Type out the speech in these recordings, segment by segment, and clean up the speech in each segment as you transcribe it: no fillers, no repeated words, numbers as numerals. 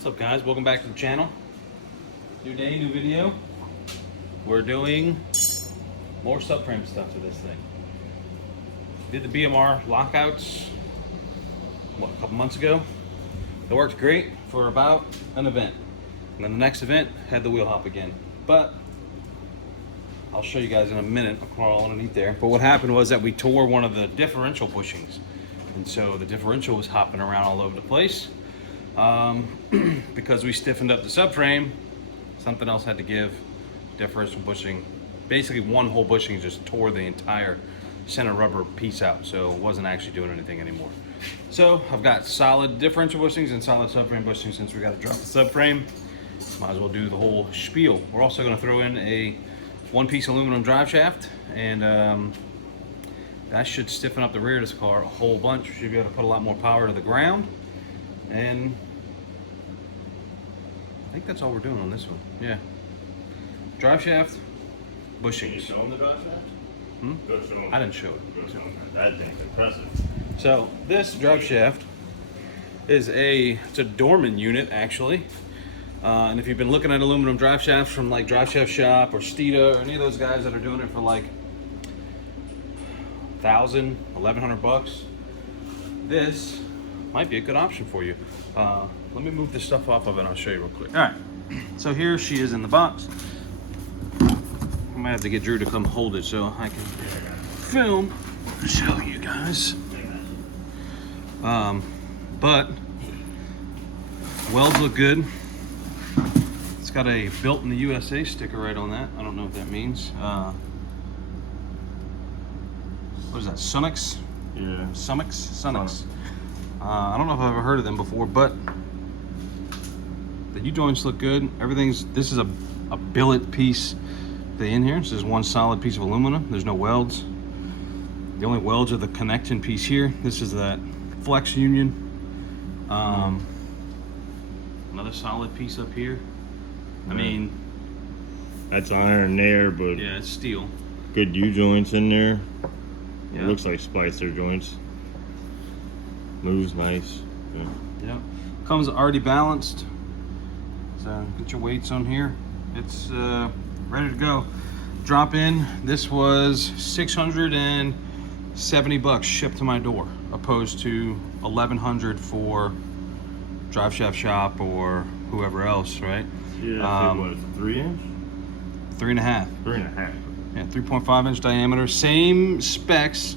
What's up, guys? Welcome back to the channel. New day, new video. We're doing more subframe stuff to this thing. Did the BMR lockouts, a couple months ago. It worked great for about an event. And then the next event had the wheel hop again. But I'll show you guys in a minute. I'll crawl underneath there. But what happened was that we tore one of the differential bushings. And so the differential was hopping around all over the place. Because we stiffened up the subframe, something else had to give. Differential bushing, basically one whole bushing just tore the entire center rubber piece out, so it wasn't actually doing anything anymore. So I've got solid differential bushings and solid subframe bushings. Since we got to drop the subframe, might as well do the whole spiel. We're also going to throw in a one-piece aluminum drive shaft, and that should stiffen up the rear of this car a whole bunch. We should be able to put a lot more power to the ground. And I think that's all we're doing on this one. Yeah. Drive shaft, bushings. Can you show them the drive shaft? Go show them. I didn't show it. That thing's impressive. So this drive shaft is it's a Dorman unit actually. And if you've been looking at aluminum drive shafts from like Drive Shaft Shop or Steeda or any of those guys that are doing it for like $1,000, $1,100, this might be a good option for you. Let me move this stuff off of it and I'll show you real quick. All right, so here she is in the box. I might have to get Drew to come hold it so I can film, show you guys. But welds look good. It's got a built in the USA sticker right on that. I don't know what that means. What is that, Sunex? Yeah. Sunex. I don't know if I've ever heard of them before, but the U-joints look good. This is a billet piece in here. This is one solid piece of aluminum. There's no welds. The only welds are the connection piece here. This is that flex union. Another solid piece up here. I mean, that's iron there, but yeah, it's steel. good U-joints in there. Yeah. It looks like splicer joints. Moves nice. Yeah. Yep. Comes already balanced. So get your weights on here. It's ready to go. Drop in. This was $670 shipped to my door, opposed to $1,100 for Drive Shaft Shop or whoever else, right? Yeah. What? 3 inch? 3.5. 3.5. Yeah, 3.5 inch diameter. Same specs,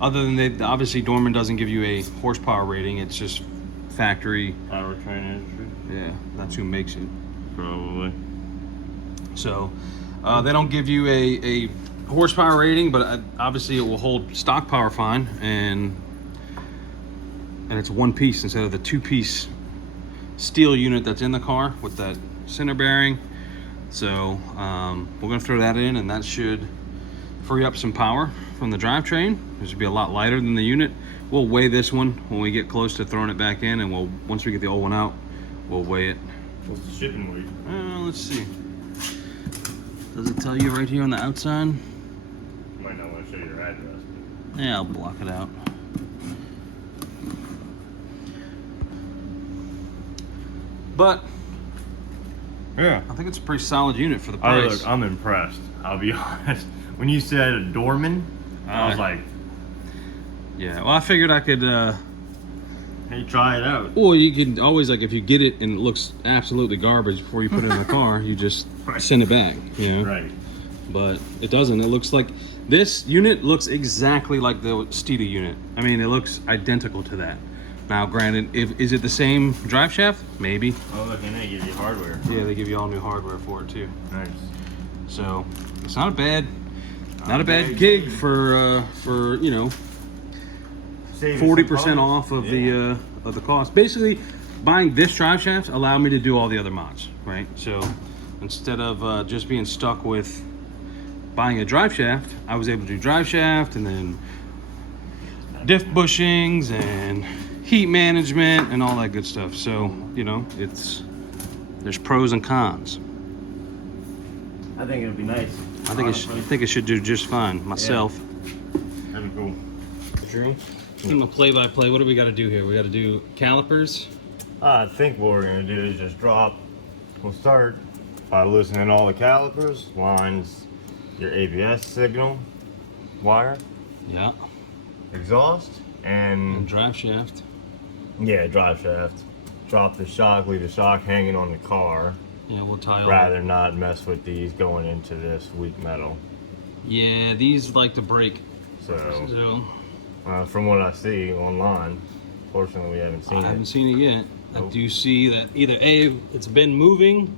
other than obviously Dorman doesn't give you a horsepower rating. It's just factory. Powertrain industry. Yeah, that's who makes it. Probably. So they don't give you a horsepower rating, but obviously it will hold stock power fine, and it's one piece instead of the two-piece steel unit that's in the car with that center bearing. So we're gonna throw that in, and that should free up some power from the drivetrain. This should be a lot lighter than the unit. We'll weigh this one when we get close to throwing it back in, and once we get the old one out, we'll weigh it. What's the shipping weight? Let's see. Does it tell you right here on the outside? You might not want to show your address. Yeah, I'll block it out. But Yeah. I think it's a pretty solid unit for the price. I'm impressed. I'll be honest. When you said a Dorman, I was like, yeah, well, I figured I could hey, try it out. well, you can always, like, if you get it and it looks absolutely garbage before you put it in the car, you just send it back, you know? Right. But it doesn't. It looks like this unit looks exactly like the Steeda unit. I mean, it looks identical to that. Now, granted, is it the same drive shaft? Maybe. Oh, look, and they give you hardware. Yeah, they give you all new hardware for it too. Nice. So it's not a bad gig for you know, 40% off of the cost. Basically, buying this drive shaft allowed me to do all the other mods, right? So instead of just being stuck with buying a drive shaft, I was able to do drive shaft and then diff bushings and heat management and all that good stuff. So, you know, there's pros and cons. I think it'd be nice. I think it should do just fine myself. That'd be cool. Drew, give him a play-by-play. What do we got to do here? We got to do calipers, I think what we're gonna do is just drop. We'll start by loosening all the calipers, lines, your ABS signal, wire, Yeah. exhaust, and Drive shaft. yeah, drive shaft. Drop the shock, leave the shock hanging on the car. Yeah, we'll tie all. Rather not mess with these going into this weak metal. Yeah, these like to break. So, from what I see online, fortunately we haven't seen I haven't it. seen it yet. I Nope. do see that either A, it's been moving,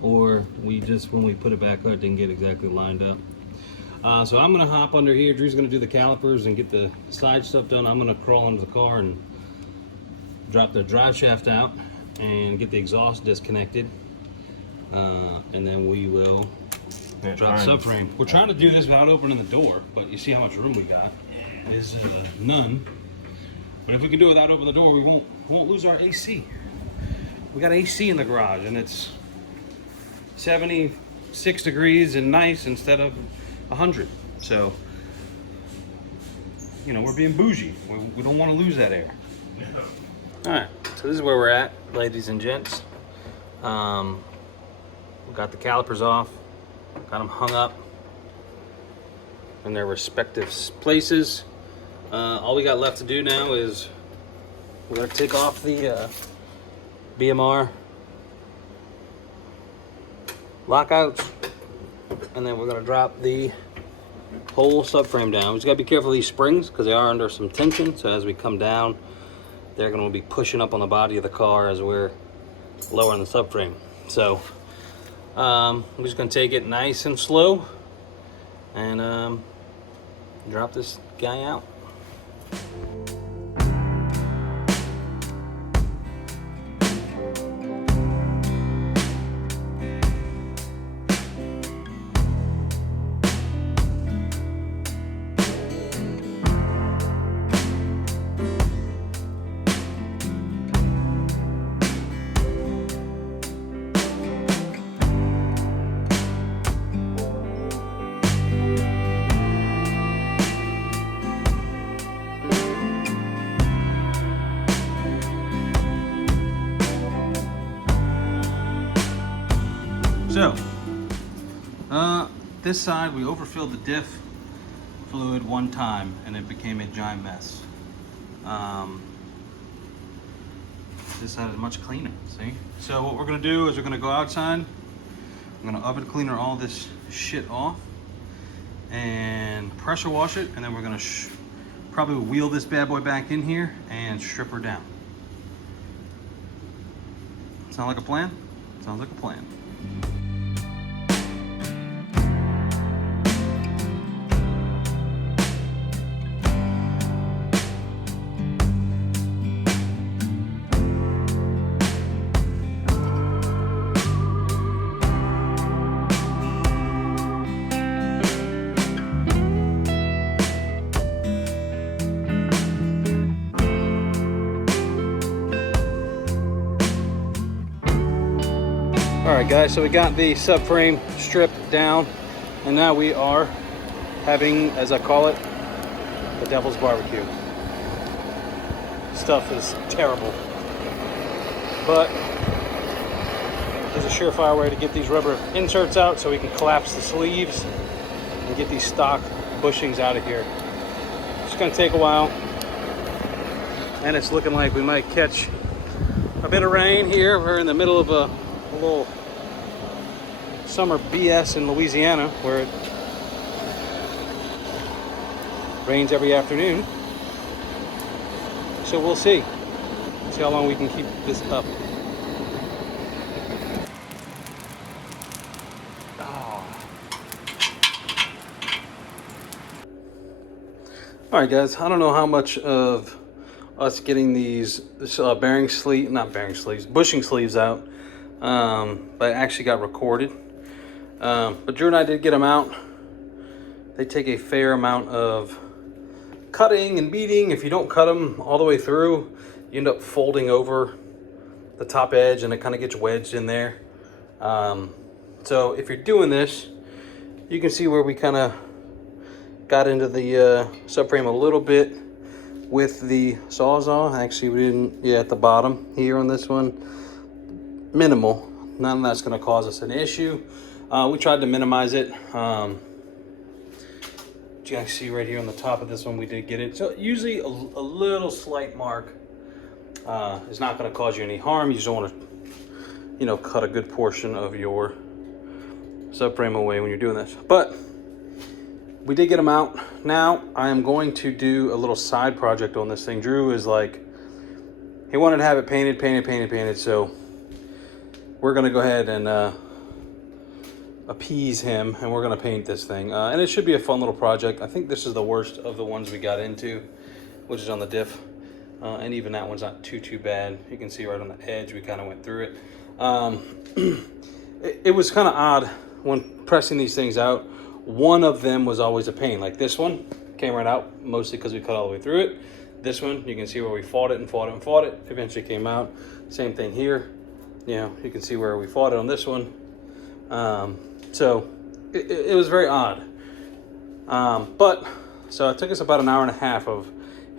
or we just, when we put it back up, it didn't get exactly lined up. So I'm gonna hop under here. Drew's gonna do the calipers and get the side stuff done. I'm gonna crawl into the car and drop the drive shaft out and get the exhaust disconnected. And then we will Yeah, drop the trying- subframe. We're trying to do this without opening the door, but you see how much room we got. Is none. But if we can do it without opening the door, we won't lose our AC. We got AC in the garage, and it's 76 degrees and nice instead of 100. So, you know, we're being bougie. We don't want to lose that air. All right, so this is where we're at, ladies and gents. We got the calipers off, got them hung up in their respective places. All we got left to do now is we're gonna take off the BMR lockouts, and then we're gonna drop the whole subframe down. We just gotta be careful of these springs because they are under some tension. So as we come down, they're gonna be pushing up on the body of the car as we're lowering the subframe. So I'm just gonna take it nice and slow and drop this guy out. So, this side we overfilled the diff fluid one time and it became a giant mess. This side is much cleaner, see? So what we're gonna do is we're gonna go outside, I'm gonna oven cleaner all this shit off and pressure wash it, and then we're gonna probably wheel this bad boy back in here and strip her down. Sound like a plan? Sounds like a plan. All right, guys, so we got the subframe stripped down, and now we are having, as I call it, the devil's barbecue. Stuff is terrible, but there's a surefire way to get these rubber inserts out so we can collapse the sleeves and get these stock bushings out of here. It's gonna take a while, and it's looking like we might catch a bit of rain here. We're in the middle of a little summer BS in Louisiana where it rains every afternoon. So we'll see how long we can keep this up. All right, guys, I don't know how much of us getting these bushing sleeves out, but it actually got recorded. But Drew and I did get them out. They take a fair amount of cutting and beating. If you don't cut them all the way through, you end up folding over the top edge and it kind of gets wedged in there. So if you're doing this, you can see where we kind of got into the subframe a little bit. with the Sawzall. Actually, we didn't, yeah, at the bottom here on this one, minimal. None of that's gonna cause us an issue. We tried to minimize it. You guys see right here on the top of this one, we did get it. So usually a little slight mark is not gonna cause you any harm. You just don't wanna, you know, cut a good portion of your subframe away when you're doing this. But we did get them out. Now I am going to do a little side project on this thing. Drew is like, he wanted to have it painted. So we're gonna go ahead and appease him, and we're gonna paint this thing. And it should be a fun little project. I think this is the worst of the ones we got into, which is on the diff. And even that one's not too bad. You can see right on the edge, we kind of went through it. It was kind of odd when pressing these things out. One of them was always a pain. Like this one came right out, mostly because we cut all the way through it. This one, you can see where we fought it. Eventually came out. Same thing here. You know, you can see where we fought it on this one. So it was very odd. So it took us about an hour and a half of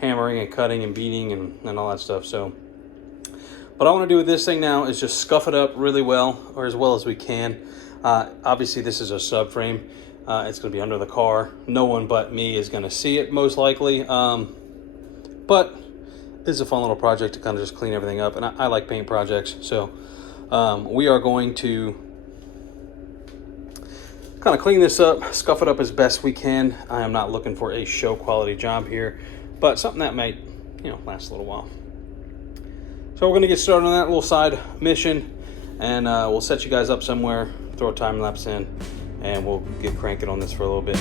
hammering and cutting and beating and all that stuff. So what I want to do with this thing now is just scuff it up really well, or as well as we can. Obviously this is a subframe. It's going to be under the car. No one but me is going to see it most likely. But this is a fun little project to kind of just clean everything up. And I like paint projects. So we are going to kind of clean this up, scuff it up as best we can. I am not looking for a show quality job here, but something that might, you know, last a little while. So we're going to get started on that little side mission, and we'll set you guys up somewhere, throw a time lapse in, and we'll get cranking on this for a little bit.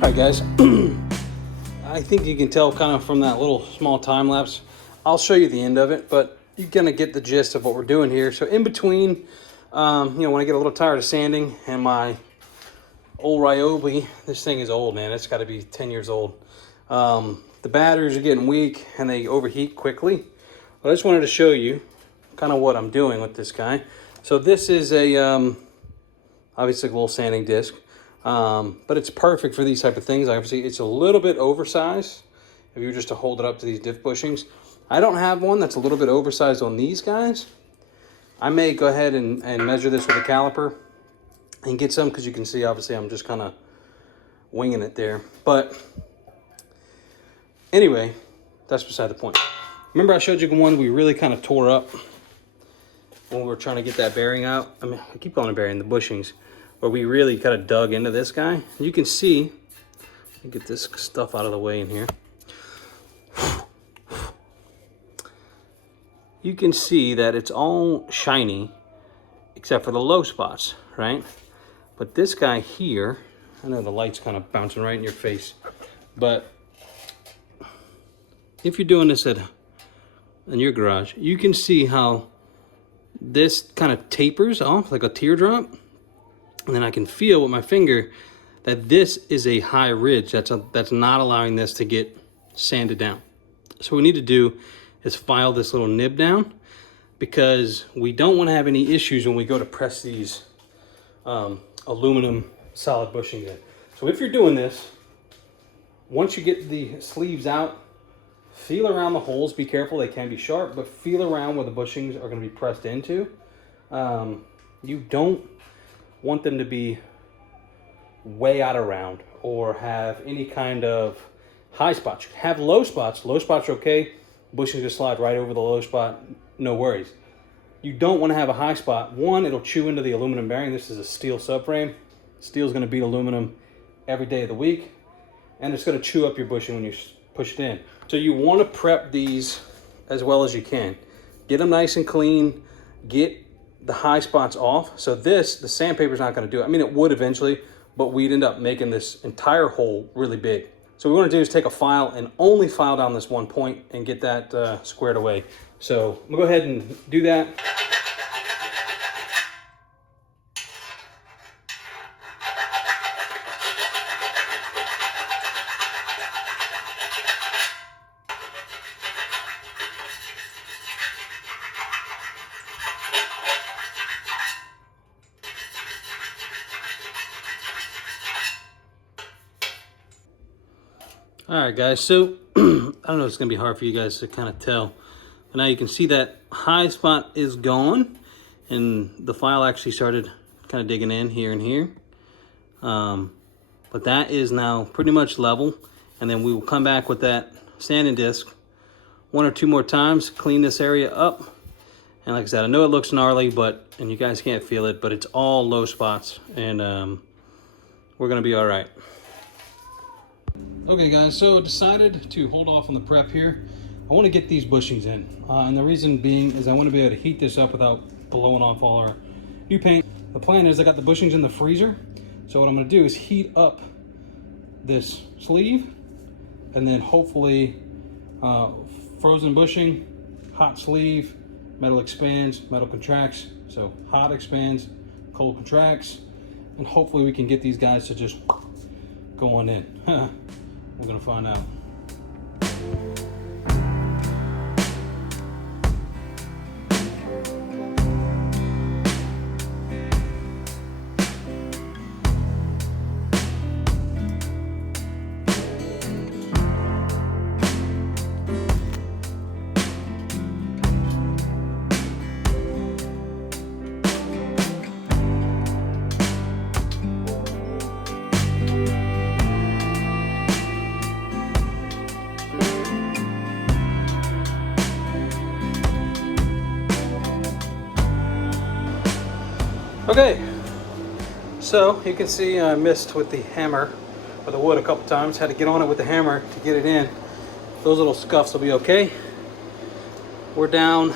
All right, guys, I think you can tell kind of from that little small time lapse. I'll show you the end of it, but you're gonna get the gist of what we're doing here. So in between, you know, when I get a little tired of sanding and my old Ryobi, this thing is old, man. It's got to be 10 years old. The batteries are getting weak and they overheat quickly. But I just wanted to show you kind of what I'm doing with this guy. So this is a obviously a little sanding disc. But it's perfect for these type of things. Obviously, it's a little bit oversized if you were just to hold it up to these diff bushings. I don't have one that's a little bit oversized on these guys. I may go ahead and measure this with a caliper and get some, because you can see, obviously, I'm just kind of winging it there. But anyway, that's beside the point. Remember I showed you the one we really kind of tore up when we were trying to get that bearing out? I mean, I keep calling it bearing, the bushings, where we really kind of dug into this guy. You can see, let me get this stuff out of the way in here. You can see that it's all shiny except for the low spots, right? But this guy here, I know the light's kind of bouncing right in your face, but if you're doing this in your garage, you can see how this kind of tapers off like a teardrop. And then I can feel with my finger that this is a high ridge that's not allowing this to get sanded down. So what we need to do is file this little nib down, because we don't want to have any issues when we go to press these aluminum solid bushings in. So if you're doing this, once you get the sleeves out, feel around the holes. Be careful, they can be sharp, but feel around where the bushings are going to be pressed into. You don't want them to be way out of round or have any kind of high spots. Have low spots. Low spots are okay. Bushings just slide right over the low spot. No worries. You don't want to have a high spot. One, it'll chew into the aluminum bearing. This is a steel subframe. Steel is going to beat aluminum every day of the week, and it's going to chew up your bushing when you push it in. So you want to prep these as well as you can. Get them nice and clean. Get the high spots off. So this, the sandpaper is not going to do it. I mean, it would eventually, but we'd end up making this entire hole really big. So what we want to do is take a file and only file down this one point and get that squared away. So I'm gonna go ahead and do that. All right, guys, so I don't know, it's gonna be hard for you guys to kind of tell, but now you can see that high spot is gone, and the file actually started kind of digging in here and here. But that is now pretty much level, and then we will come back with that sanding disc 1 or 2 more times, clean this area up. And like I said, I know it looks gnarly, and you guys can't feel it, but it's all low spots, and we're gonna be all right. Okay guys, so decided to hold off on the prep here. I want to get these bushings in, and the reason being is I want to be able to heat this up without blowing off all our new paint. The plan is I got the bushings in the freezer, so what I'm going to do is heat up this sleeve, and then hopefully frozen bushing, hot sleeve, metal expands, metal contracts. So hot expands, cold contracts, and hopefully we can get these guys to just go on in. We're gonna find out. Okay, so you can see I missed with the hammer or the wood a couple times. Had to get on it with the hammer to get it in. Those little scuffs will be okay. We're down.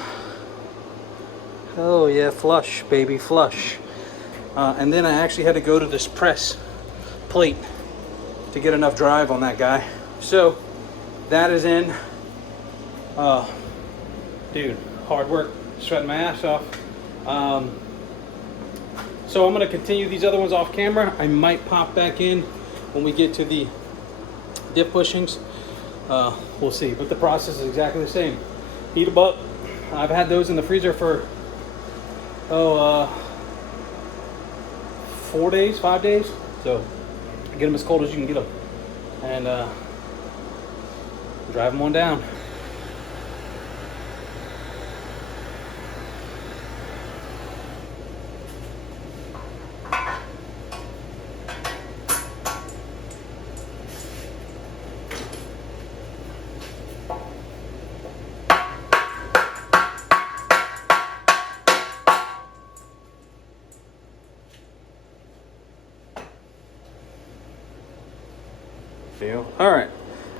Oh yeah, flush, baby, flush. And then I actually had to go to this press plate to get enough drive on that guy. So that is in. Dude, hard work, sweating my ass off. So I'm gonna continue these other ones off camera. I might pop back in when we get to the dip bushings. We'll see, but the process is exactly the same. Heat them up. I've had those in the freezer for 4 days, 5 days. So get them as cold as you can get them, and drive them on down.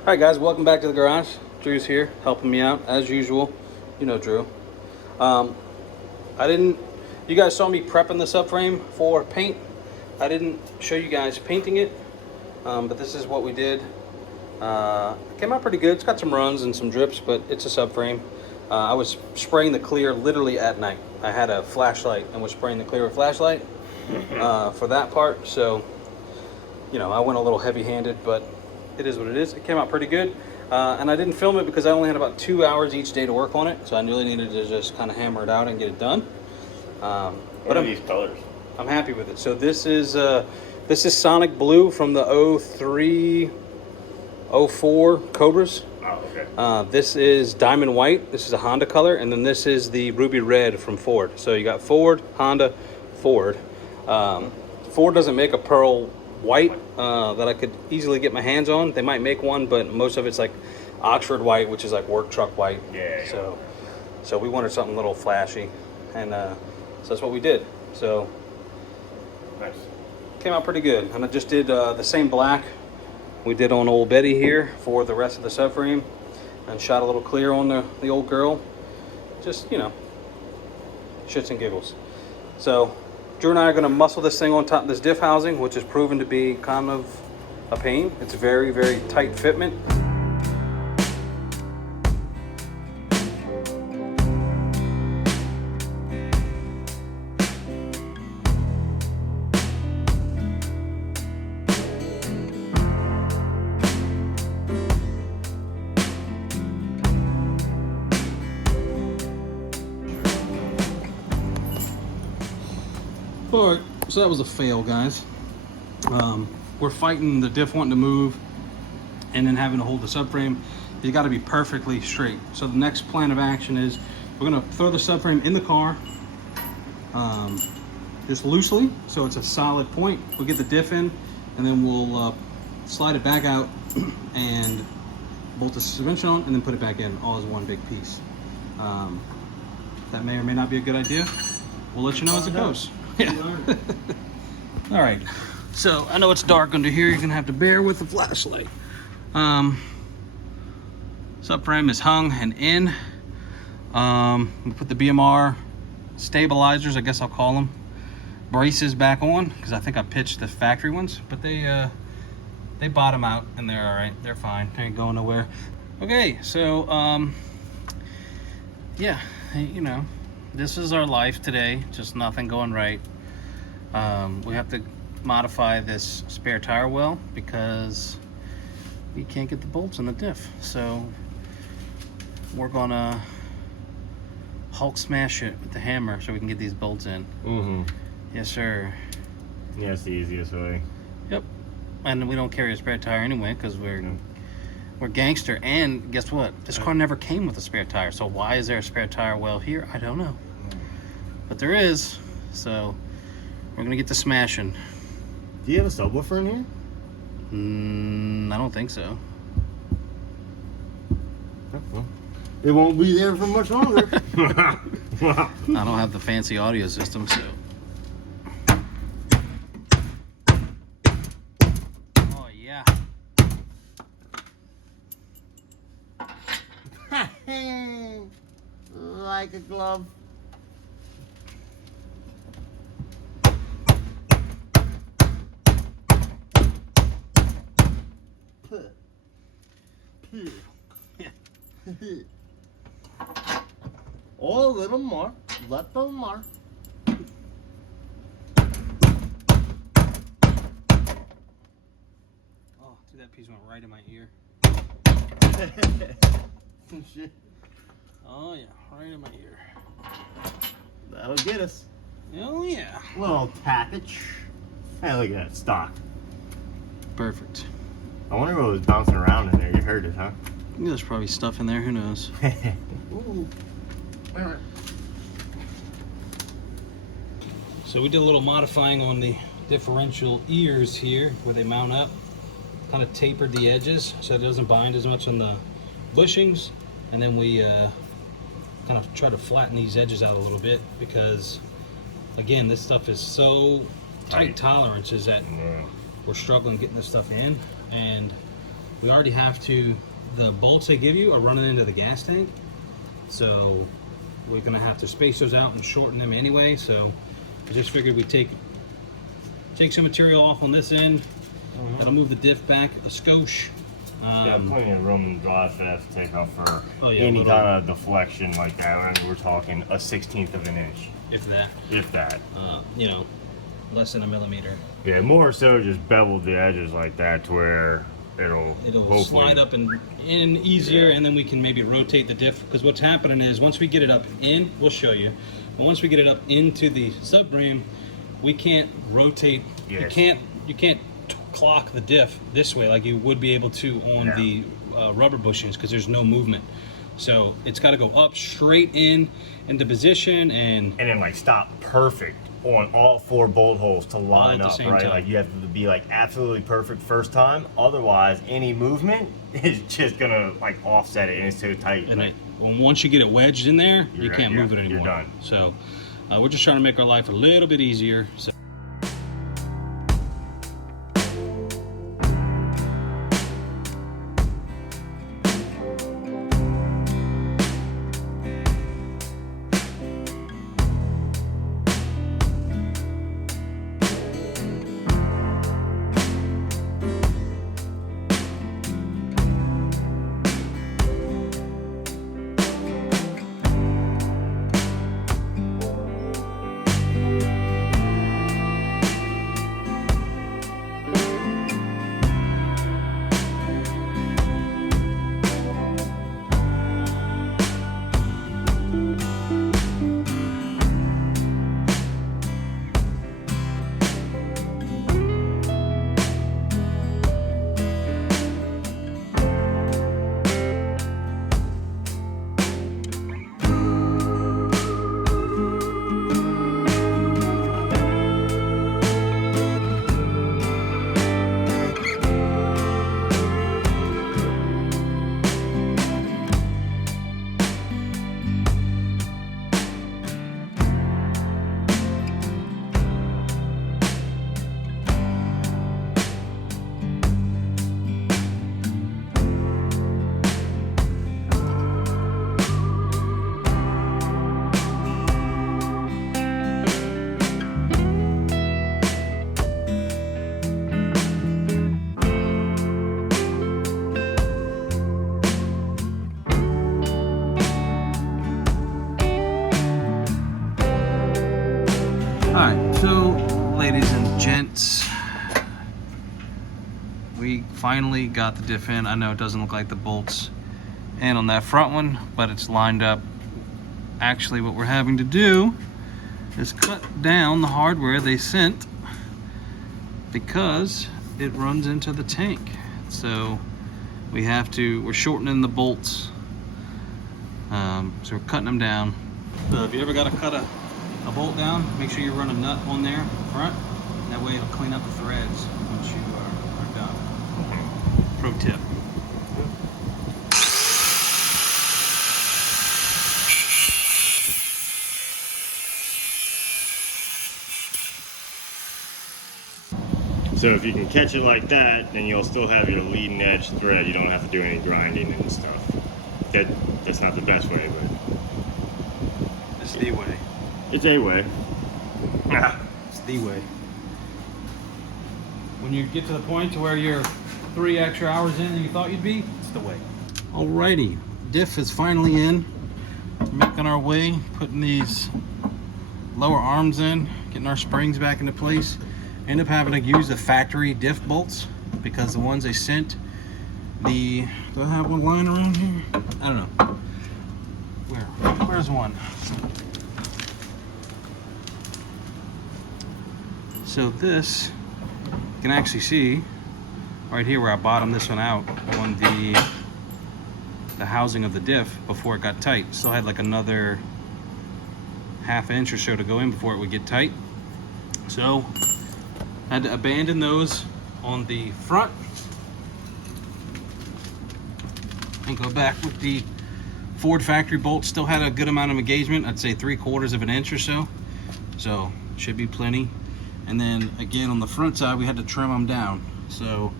All right guys, welcome back to the garage. Drew's here helping me out as usual. You know Drew. You guys saw me prepping the subframe for paint. I didn't show you guys painting it, but this is what we did. It came out pretty good. It's got some runs and some drips, but it's a subframe. I was spraying the clear literally at night. I had a flashlight and was spraying the clear with flashlight for that part. So, you know, I went a little heavy-handed, but it is what it is. It came out pretty good. And I didn't film it because I only had about 2 hours each day to work on it. So I really needed to just kind of hammer it out and get it done. What are these colors? I'm happy with it. So this is Sonic Blue from the 03, 04 Cobras. Oh, okay. This is Diamond White. This is a Honda color. And then this is the Ruby Red from Ford. So you got Ford, Honda, Ford. Ford doesn't make a pearl white that I could easily get my hands on. They might make one, but most of it's like Oxford white, which is like work truck white. Yeah. So we wanted something a little flashy, and so that's what we did. So Nice. came out pretty good. And I just did the same black we did on old Betty here for the rest of the subframe, and shot a little clear on the old girl. Just, you know, shits and giggles. So Drew and I are going to muscle this thing on top of this diff housing, which has proven to be kind of a pain. It's very, very tight fitment. Alright, so that was a fail, guys. We're fighting the diff wanting to move, and then having to hold the subframe, you got to be perfectly straight. So the next plan of action is we're gonna throw the subframe in the car, just loosely, so it's a solid point. We'll get the diff in, and then we'll slide it back out and bolt the suspension on, and then put it back in, all as one big piece. That may or may not be a good idea. We'll let you know as it goes. Yeah. All right. So I know it's dark under here. You're gonna have to bear with the flashlight. Subframe is hung and in. We put the BMR stabilizers, I guess I'll call them, braces back on, because I think I pitched the factory ones, but they bottom out and they're all right. They're fine. They ain't going nowhere. Okay, so yeah, you know, this is our life today. Just nothing going right. We have to modify this spare tire well because we can't get the bolts in the diff. So we're gonna Hulk smash it with the hammer so we can get these bolts in. Mm-hmm. Yes, sir. Yeah, it's the easiest way. Yep. And we don't carry a spare tire anyway because we're gangster. And guess what? This car never came with a spare tire. So why is there a spare tire well here? I don't know. But there is. So we're gonna get to smashing. Do you have a subwoofer in here? I don't think so. Well, it won't be there for much longer. I don't have the fancy audio system, so. Oh yeah. Like a glove. Oh, a little more. Let them more. Oh, dude, that piece went right in my ear. Shit. Oh yeah, right in my ear. That'll get us. Oh yeah. Little tappage. Hey, look at that stock. Perfect. I wonder what was bouncing around in there. You heard it, huh? There's probably stuff in there. Who knows? Ooh. So we did a little modifying on the differential ears here where they mount up. Kind of tapered the edges so it doesn't bind as much on the bushings, and then we kind of try to flatten these edges out a little bit because, again, this stuff is so tight tolerances that we're struggling getting this stuff in, and we already have to. The bolts they give you are running into the gas tank, so we're gonna have to space those out and shorten them anyway. So I just figured we'd take some material off on this end, and I'll move the diff back a skosh. Yeah, plenty of room in the drive shaft to take off for yeah, any kind of deflection like that. We're talking a 1/16 of an inch, if that. if that. You know, less than a millimeter. Yeah, more so just bevel the edges like that to where it'll hopefully slide up and in easier, and then we can maybe rotate the diff, because what's happening is once we get it up in, we'll show you, but once we get it up into the subframe, we can't rotate. Yes. You can't clock the diff this way like you would be able to on the rubber bushings, because there's no movement. So it's got to go up straight into position, and then like stop perfect on all 4 bolt holes to line at the up, same right? time. Like you have to be like absolutely perfect first time. Otherwise, any movement is just gonna like offset it, and it's so tight. and like, once you get it wedged in there, you You're- can't you're- move it anymore. you're done. So we're just trying to make our life a little bit easier. So finally got the diff in. I know it doesn't look like the bolts and on that front one, but it's lined up. Actually, what we're having to do is cut down the hardware they sent because it runs into the tank. So we're shortening the bolts. So we're cutting them down. So if you ever got to cut a bolt down, make sure you run a nut on there front. That way it'll clean up the threads once you are done. Pro tip. So if you can catch it like that, then you'll still have your leading edge thread. You don't have to do any grinding and stuff. That's not the best way, but It's the way. it's a way. It's the way. When you get to the point to where you're 3 extra hours in than you thought you'd be, it's the way. Alrighty, diff is finally in. We're making our way, putting these lower arms in, getting our springs back into place. End up having to use the factory diff bolts because the ones they sent, do I have one lying around here? I don't know. Where's one? So this, you can actually see right here where I bottomed this one out on the housing of the diff before it got tight. Still had like another ½ inch or so to go in before it would get tight. So I had to abandon those on the front and go back with the Ford factory bolts. Still had a good amount of engagement. I'd say 3/4 of an inch or so. So should be plenty. And then again on the front side we had to trim them down. So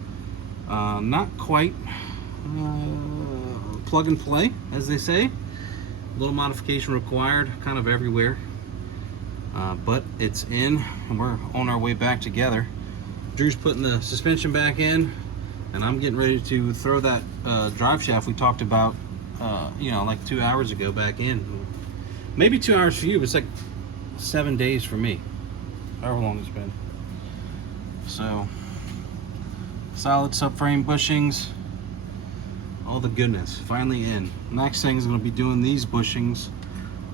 not quite plug and play, as they say. A little modification required, kind of everywhere. But it's in and we're on our way back together. Drew's putting the suspension back in and I'm getting ready to throw that drive shaft we talked about like 2 hours ago back in. Maybe 2 hours for you, but it's like 7 days for me, however long it's been. So solid subframe bushings, all the goodness finally in. Next thing is going to be doing these bushings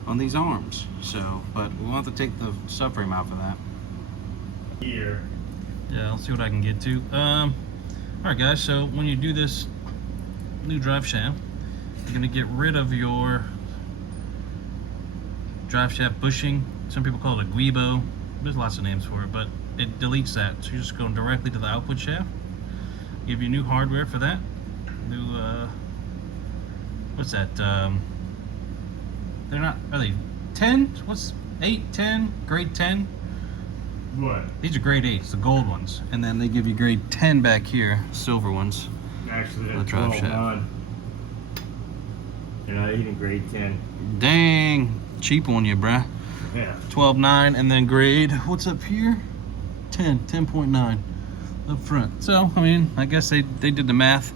on these arms. So, but we'll have to take the subframe out for that. Here. Yeah, I'll see what I can get to. All right, guys. So when you do this new drive shaft, you're gonna get rid of your drive shaft bushing. Some people call it a guibo. There's lots of names for it, but it deletes that. So you're just going directly to the output shaft. Give you new hardware for that. New what's that? They're not, are they 10? What's 8, 10, grade 10? What? These are grade 8s, the gold ones. And then they give you grade 10 back here, silver ones. Actually, The that's drive 12 shaft. on. You're not eating grade 10. Dang, cheap on you, bruh. Yeah. 12.9, and then grade, what's up here? 10, 10.9 up front. So, I mean, I guess they did the math.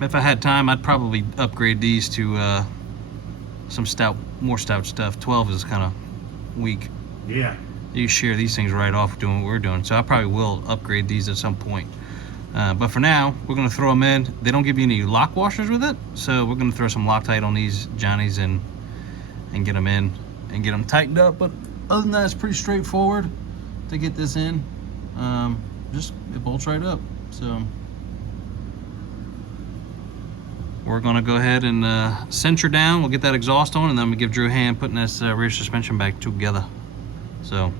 If I had time, I'd probably upgrade these to some more stout stuff. 12 is kind of weak. Yeah. You share these things right off doing what we're doing. So I probably will upgrade these at some point. But for now, we're gonna throw them in. They don't give you any lock washers with it. So we're gonna throw some Loctite on these Johnnies and get them in and get them tightened up. But other than that, it's pretty straightforward to get this in. Just, it bolts right up. So we're gonna go ahead and center down. We'll get that exhaust on and then we'll give Drew a hand putting this rear suspension back together. So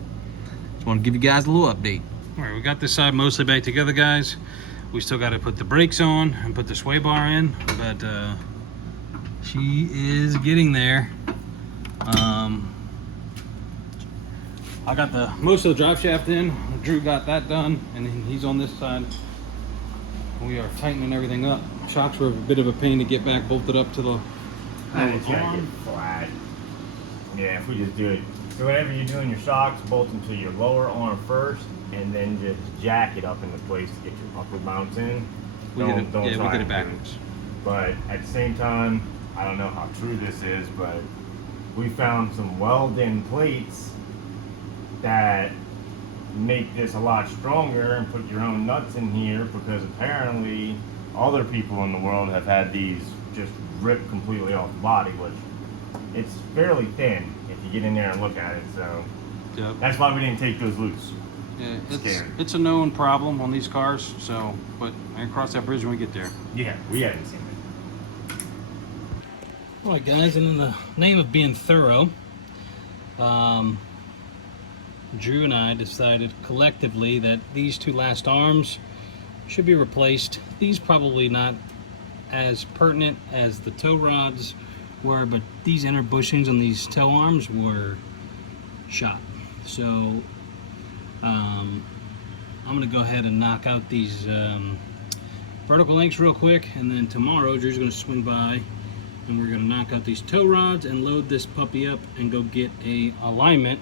just want to give you guys a little update. All right, we got this side mostly back together, guys. We still got to put the brakes on and put the sway bar in, but she is getting there. I got the most of the drive shaft in. Drew got that done, and then he's on this side. We are tightening everything up. Shocks were a bit of a pain to get back bolted up to the It's gotta get flat. Yeah, if we just do it. So whenever you're doing your shocks, bolt them to your lower arm first, and then just jack it up into place to get your upper mounts in. We did it try it and do backwards. But at the same time, I don't know how true this is, but we found some weld-in plates that make this a lot stronger and put your own nuts in here, because apparently other people in the world have had these just ripped completely off the body, which it's fairly thin if you get in there and look at it. So Yep. that's why we didn't take those loose. Yeah, Scary. it's a known problem on these cars. So, but I can cross that bridge when we get there. Yeah, we hadn't seen it. All right, guys, and in the name of being thorough, Drew and I decided collectively that these two last arms should be replaced. These probably not as pertinent as the tow rods were, but these inner bushings on these tow arms were shot. So I'm gonna go ahead and knock out these vertical links real quick, and then tomorrow Drew's gonna swing by and we're gonna knock out these tow rods and load this puppy up and go get a alignment.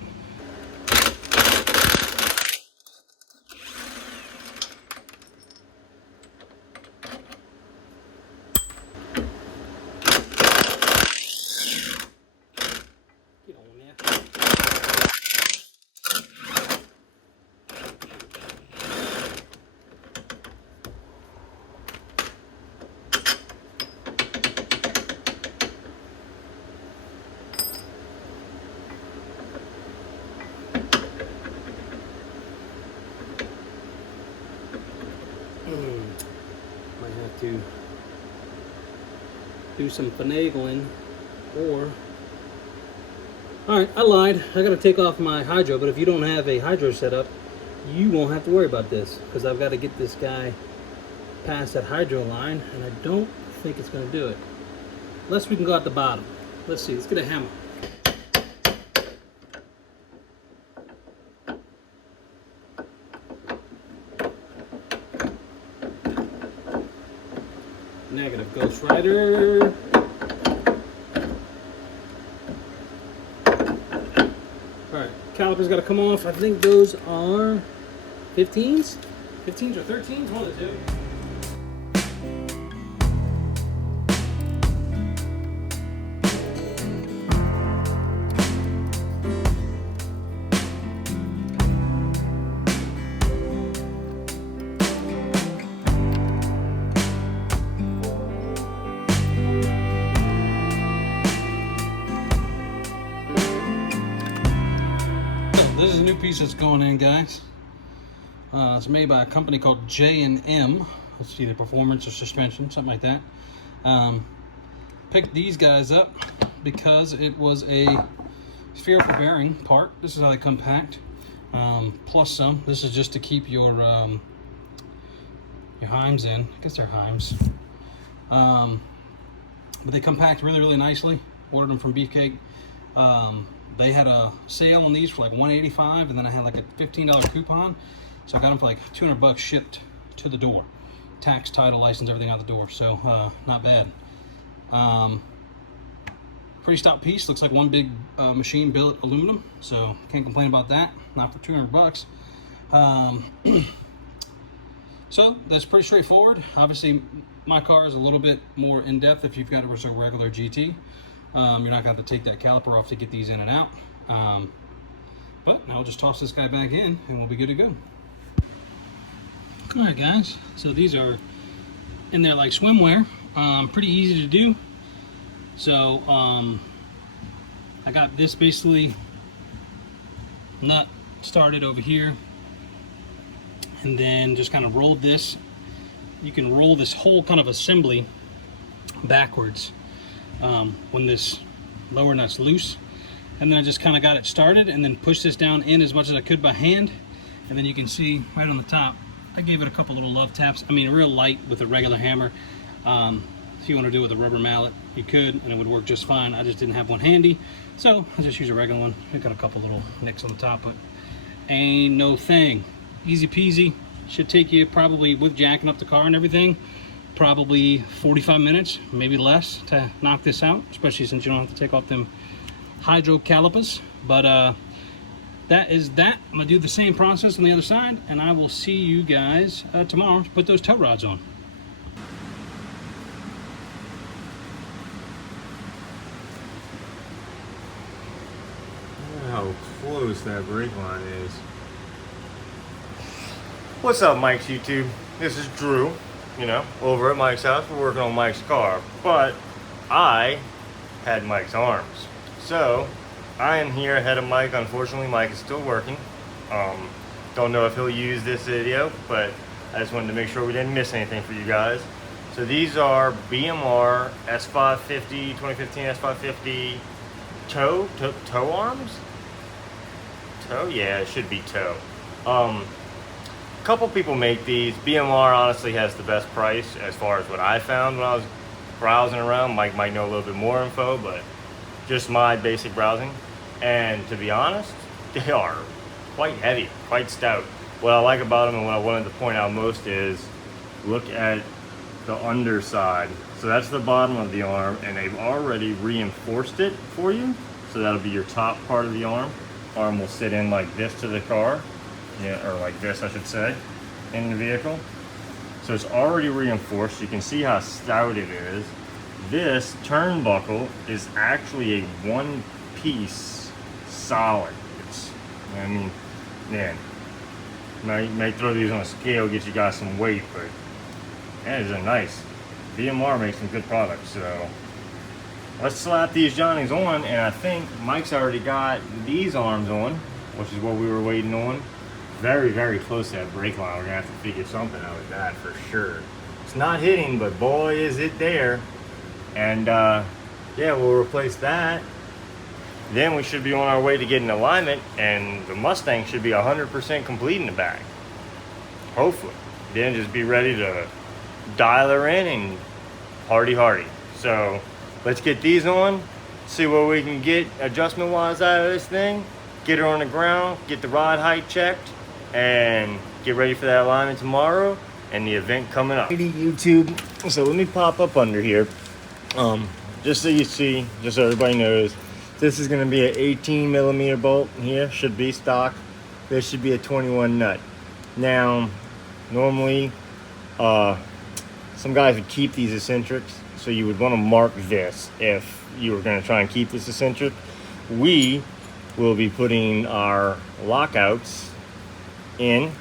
Get on there. Might have to do some finagling, or... Alright, I lied. I gotta take off my hydro, but if you don't have a hydro setup, you won't have to worry about this, because I've got to get this guy past that hydro line, and I don't think it's gonna do it. Unless we can go at the bottom. Let's see, let's get a hammer. Negative, Ghost Rider. Alright, caliper's got to come off. I think those are 15s? 15s or 13s? One of the two. This is a new piece that's going in, guys. It's made by a company called J&M. It's either performance or suspension, something like that. Picked these guys up because it was a spherical bearing part. This is how they come packed, plus some. This is just to keep your heims in. I guess they're heims. But they come packed really, really nicely. Ordered them from Beefcake. They had a sale on these for like $185, and then I had like a $15 coupon, so I got them for like $200 shipped to the door, tax, title, license, everything out the door. So not bad. Pretty stout piece. Looks like one big machine billet aluminum, so can't complain about that. Not for $200. So that's pretty straightforward. Obviously, my car is a little bit more in depth. If you've got a regular GT. You're not going to have to take that caliper off to get these in and out. But now I'll just toss this guy back in and we'll be good to go. Alright guys, so these are in there like swimwear. Pretty easy to do. So I got this basically nut started over here, and then just kind of rolled this. You can roll this whole kind of assembly backwards when this lower nut's loose, and then I just kind of got it started and then pushed this down in as much as I could by hand, and then you can see right on the top I gave it a couple little love taps. I mean, real light with a regular hammer. If you want to do it with a rubber mallet, you could, and it would work just fine. I just didn't have one handy, so I just use a regular one. I got a couple little nicks on the top, but ain't no thing. Easy peasy. Should take you probably, with jacking up the car and everything, probably 45 minutes, maybe less, to knock this out, especially since you don't have to take off them hydro calipers. But that is that. I'm gonna do the same process on the other side, and I will see you guys tomorrow to put those tow rods on. How close that brake line is. What's up, Mike's YouTube? This is Drew, you know, over at Mike's house. We're working on Mike's car, but I had Mike's arms. So I am here ahead of Mike. Unfortunately, Mike is still working. Don't know if he'll use this video, but I just wanted to make sure we didn't miss anything for you guys. So these are BMR S550, 2015 S550 toe arms? Toe? Yeah, it should be toe. A couple people make these. BMR honestly has the best price as far as what I found when I was browsing around. Mike might know a little bit more info, but just my basic browsing. And to be honest, they are quite heavy, quite stout. What I like about them and what I wanted to point out most is look at the underside. So that's the bottom of the arm, and they've already reinforced it for you. So that'll be your top part of the arm. Arm will sit in like this to the car, yeah, or like this I should say, in the vehicle. So it's already reinforced. You can see how stout it is. This turnbuckle is actually a one-piece solid. It's, I mean, man, might throw these on a scale, get you guys some weight, but yeah, these are nice. BMR makes some good products, so let's slap these Johnnies on, and I think Mike's already got these arms on, which is what we were waiting on. Very, very close to that brake line. We're gonna have to figure something out with that for sure. It's not hitting, but boy, is it there. And yeah, we'll replace that. Then we should be on our way to getting alignment, and the Mustang should be 100% complete in the back. Hopefully. Then just be ready to dial her in and hardy. So let's get these on, see what we can get adjustment wise out of this thing, get her on the ground, get the rod height checked, and get ready for that alignment tomorrow and the event coming up. YouTube. So let me pop up under here. Just so you see, just so everybody knows, this is going to be an 18 millimeter bolt here, should be stock. This should be a 21 nut. Now, normally, some guys would keep these eccentrics, so you would want to mark this if you were going to try and keep this eccentric. We will be putting our lockouts in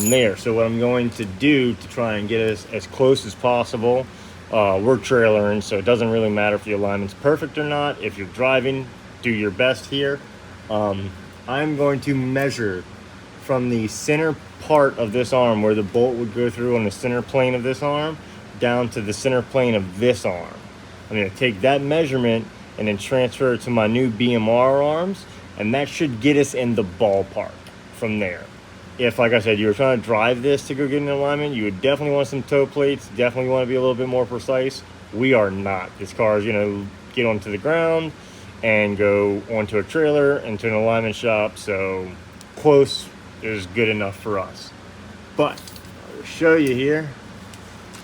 there. So what I'm going to do to try and get us as close as possible, we're trailering, so it doesn't really matter if the alignment's perfect or not. If you're driving, do your best here. I'm going to measure from the center part of this arm where the bolt would go through on the center plane of this arm down to the center plane of this arm. I'm going to take that measurement and then transfer it to my new BMR arms, and that should get us in the ballpark from there. If, like I said, you were trying to drive this to go get an alignment, you would definitely want some toe plates, definitely want to be a little bit more precise. We are not. This car is going to get onto the ground and go onto a trailer into an alignment shop, so close is good enough for us. But I'll show you here.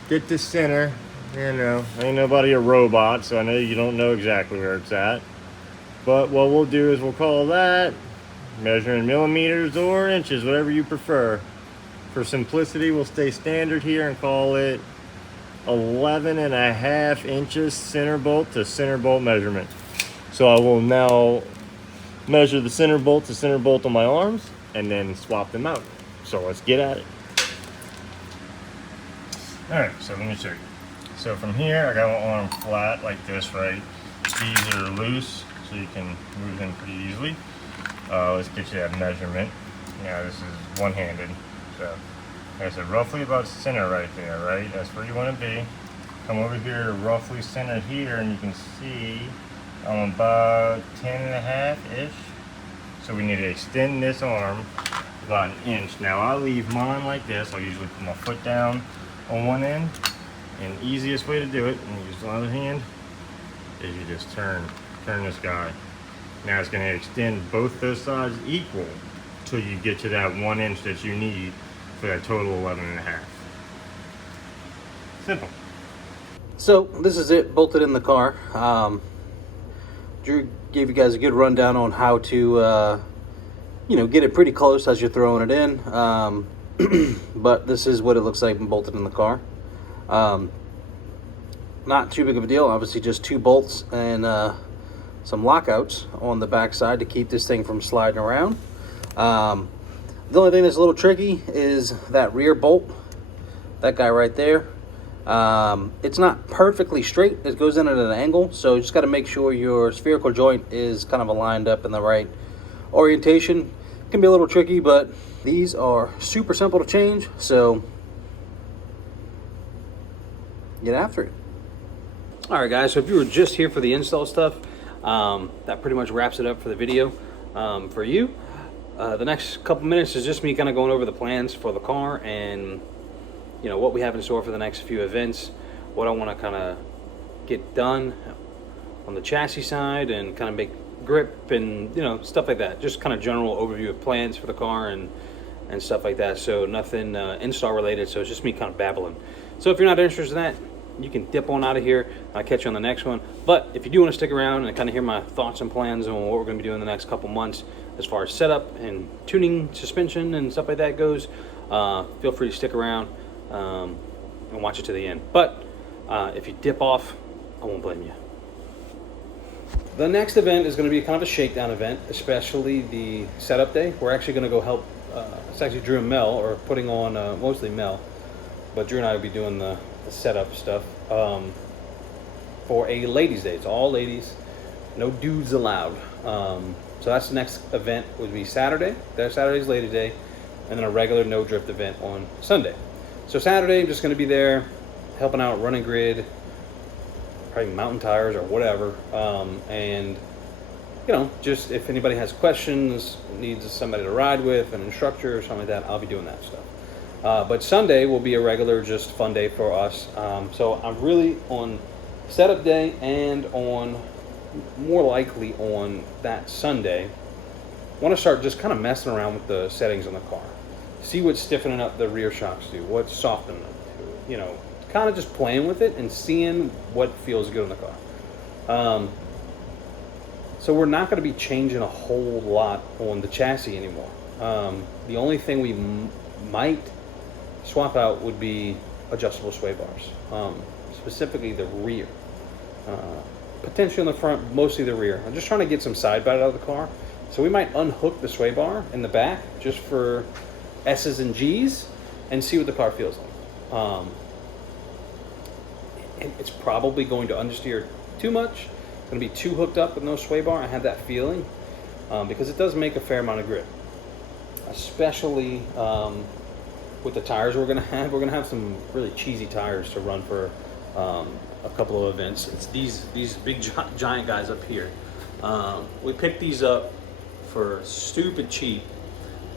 Get the center. You know, ain't nobody a robot, so I know you don't know exactly where it's at. But what we'll do is we'll call that measuring millimeters or inches, whatever you prefer. For simplicity, we'll stay standard here and call it 11.5 inches center bolt to center bolt measurement. So I will now measure the center bolt to center bolt on my arms and then swap them out. So let's get at it. Alright, so let me show you. So from here, I got my arm flat like this, right? These are loose, so you can move them pretty easily. Let's get you that measurement. Now this is one-handed, so like I said, roughly about center right there, right? That's where you want to be. Come over here to roughly center here, and you can see I'm about 10.5-ish. So we need to extend this arm about 1 inch. Now I'll leave mine like this. I'll usually put my foot down on one end, and the easiest way to do it, and use the other hand, is you just turn this guy. Now it's going to extend both those sides equal till you get to that 1 inch that you need for that total 11.5. Simple. So this is it, bolted in the car. Drew gave you guys a good rundown on how to, get it pretty close as you're throwing it in. But this is what it looks like bolted in the car. Not too big of a deal. Obviously, just 2 bolts and some lockouts on the back side to keep this thing from sliding around. The only thing that's a little tricky is that rear bolt, that guy right there. It's not perfectly straight. It goes in at an angle, so you just got to make sure your spherical joint is kind of aligned up in the right orientation. It can be a little tricky, but these are super simple to change, so get after it. All right, guys, so if you were just here for the install stuff, that pretty much wraps it up for the video. For you, the next couple minutes is just me kind of going over the plans for the car and what we have in store for the next few events, what I want to kind of get done on the chassis side and kind of make grip and stuff like that. Just kind of general overview of plans for the car and stuff like that. So nothing install related, so it's just me kind of babbling. So if you're not interested in that, you can dip on out of here. I'll catch you on the next one. But if you do want to stick around and kind of hear my thoughts and plans on what we're going to be doing the next couple months as far as setup and tuning, suspension and stuff like that goes, feel free to stick around and watch it to the end. But if you dip off, I won't blame you. The next event is going to be kind of a shakedown event, especially the setup day. We're actually going to go help, it's actually Drew and Mel, or putting on mostly Mel, but Drew and I will be doing the setup stuff for a ladies' day. It's all ladies, no dudes allowed. So that's the next event, would be Saturday. Their Saturday's ladies' day, and then a regular no drift event on Sunday. So Saturday, I'm just going to be there helping out, running grid, probably mountain tires or whatever, and just if anybody has questions, needs somebody to ride with, an instructor or something like that, I'll be doing that stuff. But Sunday will be a regular, just fun day for us. So I'm really on setup day and on more likely on that Sunday, want to start just kind of messing around with the settings on the car. See what's stiffening up the rear shocks do, what's softening them, kind of just playing with it and seeing what feels good on the car. So we're not going to be changing a whole lot on the chassis anymore. The only thing we might swap out would be adjustable sway bars, specifically the rear. Potentially on the front, mostly the rear. I'm just trying to get some side bite out of the car. So we might unhook the sway bar in the back just for S's and G's and see what the car feels like. And it's probably going to understeer too much. It's going to be too hooked up with no sway bar. I have that feeling because it does make a fair amount of grip, especially with the tires we're going to have. We're going to have some really cheesy tires to run for a couple of events. It's these big giant guys up here. We picked these up for stupid cheap,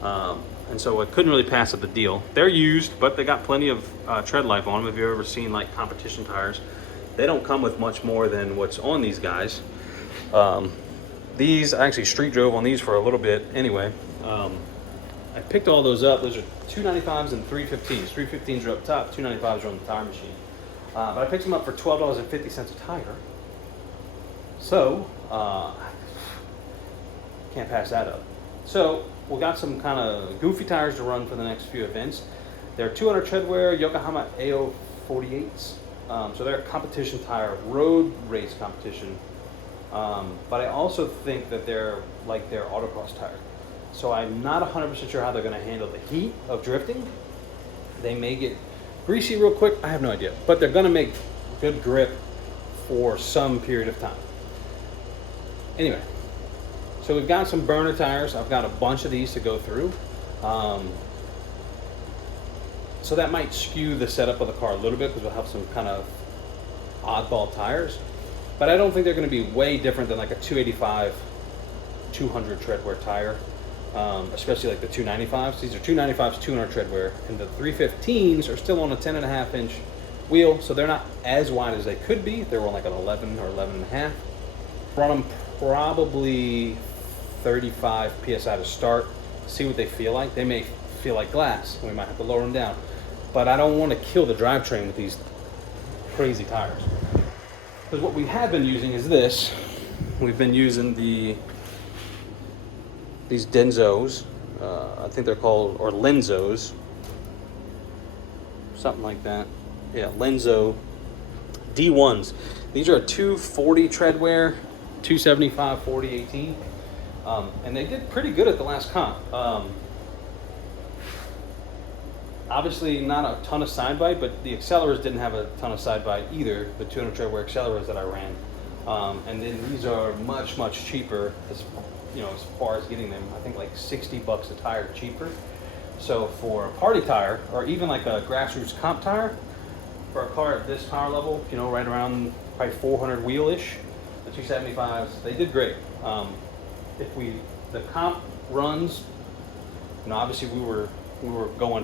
and so I couldn't really pass up the deal. They're used, but they got plenty of tread life on them. If you've ever seen like competition tires, they don't come with much more than what's on these guys. These, I actually street drove on these for a little bit anyway. I picked all those up. Those are 295s and 315s. 315s are up top, 295s are on the tire machine. But I picked them up for $12.50 a tire. So, can't pass that up. So, we got some kind of goofy tires to run for the next few events. They're 200 treadwear Yokohama AO48s. So they're a competition tire, road race competition. But I also think that they're like their autocross tire. So I'm not 100% sure how they're going to handle the heat of drifting. They may get greasy real quick. I have no idea. But they're going to make good grip for some period of time. Anyway, so we've got some burner tires. I've got a bunch of these to go through. So that might skew the setup of the car a little bit because we'll have some kind of oddball tires. But I don't think they're going to be way different than like a 285, 200 treadwear tire. Especially like the 295s. These are 295s, 200 treadwear, and the 315s are still on a 10.5 inch wheel, so they're not as wide as they could be. They're on like an 11 or 11.5. Run them probably 35 psi to start. See what they feel like. They may feel like glass. We might have to lower them down, but I don't want to kill the drivetrain with these crazy tires. Because what we have been using is this. We've been using these Denzos, I think they're called, or Lenzos, something like that. Yeah, Lenzo D1s. These are a 240 treadwear, 275 40 18, and they did pretty good at the last comp. Obviously not a ton of side bite, but the accelerators didn't have a ton of side bite either, the 200 treadwear accelerators that I ran. And then these are much, much cheaper as as far as getting them. I think like $60 a tire cheaper. So for a party tire, or even like a grassroots comp tire, for a car at this power level, right around probably 400 wheel-ish, the 275s, they did great. The comp runs, obviously we were going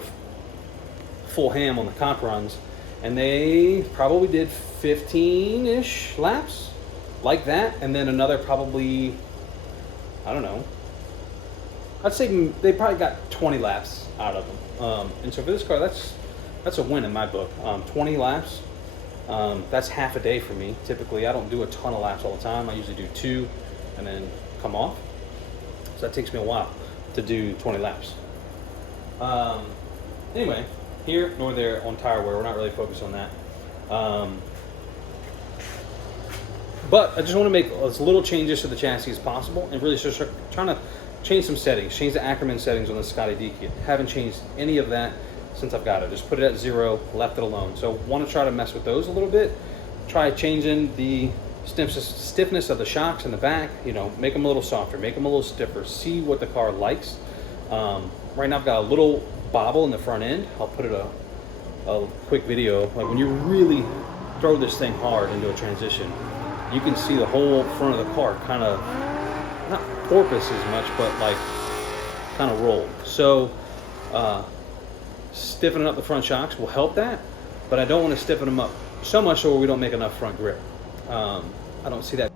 full ham on the comp runs, and they probably did 15-ish laps like that, and then another probably, I don't know, I'd say they probably got 20 laps out of them. And so for this car, that's a win in my book. 20 laps, that's half a day for me. Typically, I don't do a ton of laps all the time. I usually do 2 and then come off. So that takes me a while to do 20 laps. Anyway, here nor there on tire wear, we're not really focused on that. But I just want to make as little changes to the chassis as possible, and really just trying to change some settings, change the Ackerman settings on the Scotty D kit. Haven't changed any of that since I've got it. Just put it at 0, left it alone. So want to try to mess with those a little bit. Try changing the stiffness of the shocks in the back, make them a little softer, make them a little stiffer, see what the car likes. Right now I've got a little bobble in the front end. I'll put it a quick video. Like when you really throw this thing hard into a transition, you can see the whole front of the car kind of, not porpoise as much, but like kind of roll. So stiffening up the front shocks will help that, but I don't want to stiffen them up so much so we don't make enough front grip. I don't see that.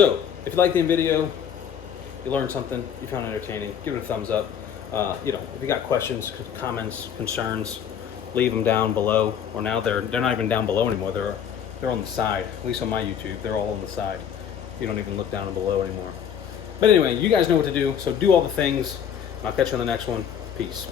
So, if you liked the video, you learned something, you found it entertaining, give it a thumbs up. If you got questions, comments, concerns, leave them down below. Or now they're not even down below anymore. They're on the side. At least on my YouTube, they're all on the side. You don't even look down and below anymore. But anyway, you guys know what to do. So do all the things, and I'll catch you on the next one. Peace.